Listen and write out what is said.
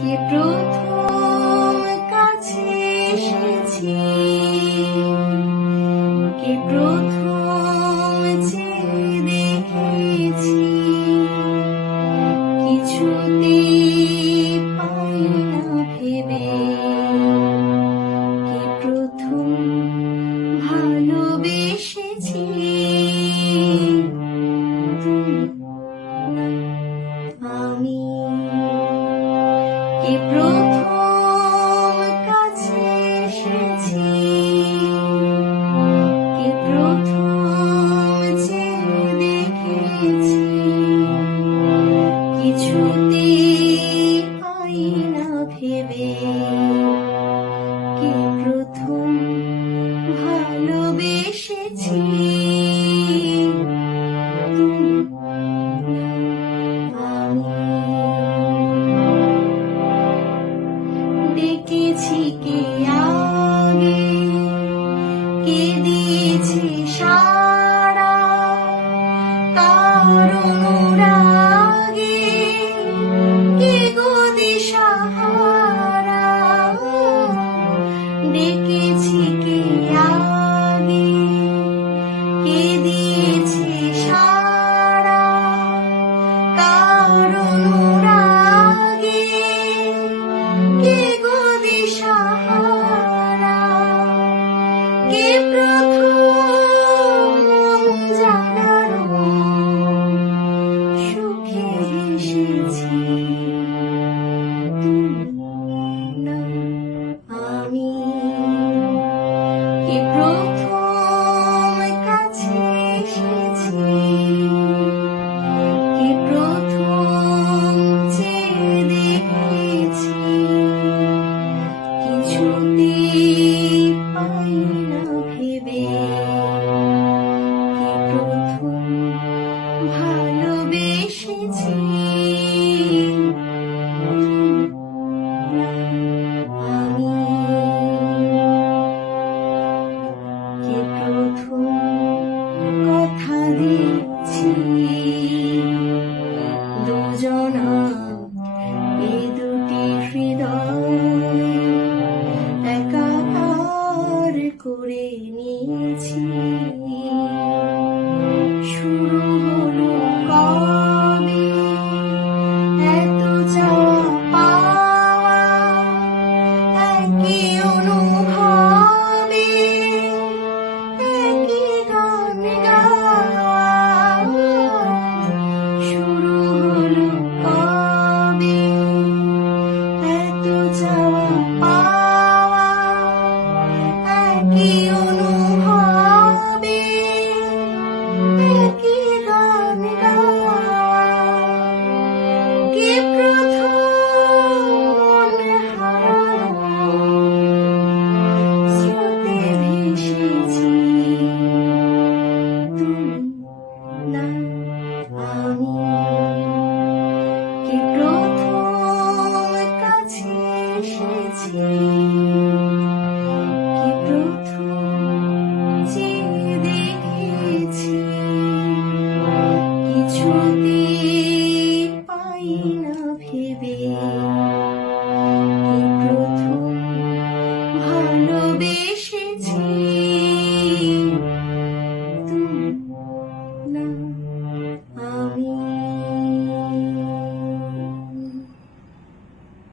কে প্রথম কাছে এসেছি, কে প্রথম চেয়ে দেখেছি, কিছুতে পাই না ভেবে, কে প্রথম ভালোবেসেছি, আমি। কে প্রথম কাছে এসেছি, কে প্রথম চেয়ে দেখেছি, কিছুতে পাই না ভেবে, কে প্রথম ভালোবেসেছি, ডেকেছি কে আগে, কে দিয়েছে সাড়া, কার অনুরাগে কে গো দিশাহারা, ডেকেছি কে আগে, কে দিয়েছে সাড়া, কার অনুরাগে কে গো দিশাহারা, কে প্রথম মন জানানো সুখে হেসেছি, তুমি না আমি। কে প্রথম কাছে এসেছি, কে প্রথম চেয়ে দেখেছি, কিছুতে পাই না ভেবে, কে প্রথম ভালোবেসেছি, আমি। কে প্রথম কথা দিচ্ছি, দুজনা এ দুটি হৃদয় একাকার করে নিয়েছি, শুরু হলো কবে এত চাওয়া পাওয়া, একই অনুভবে একই গান গাওয়া, শুরু হলো কবে এত চাওয়া পাওয়া, একই অনুভবে একই গান গাওয়া, কে প্রথম মন হারানো স্রোতে ভেসেছি, তুমি না আমি। কে প্রথম কাছে এসেছি, কে প্রথম চেয়ে দেখেছি, কিছুতে পাই না ভেবে, কে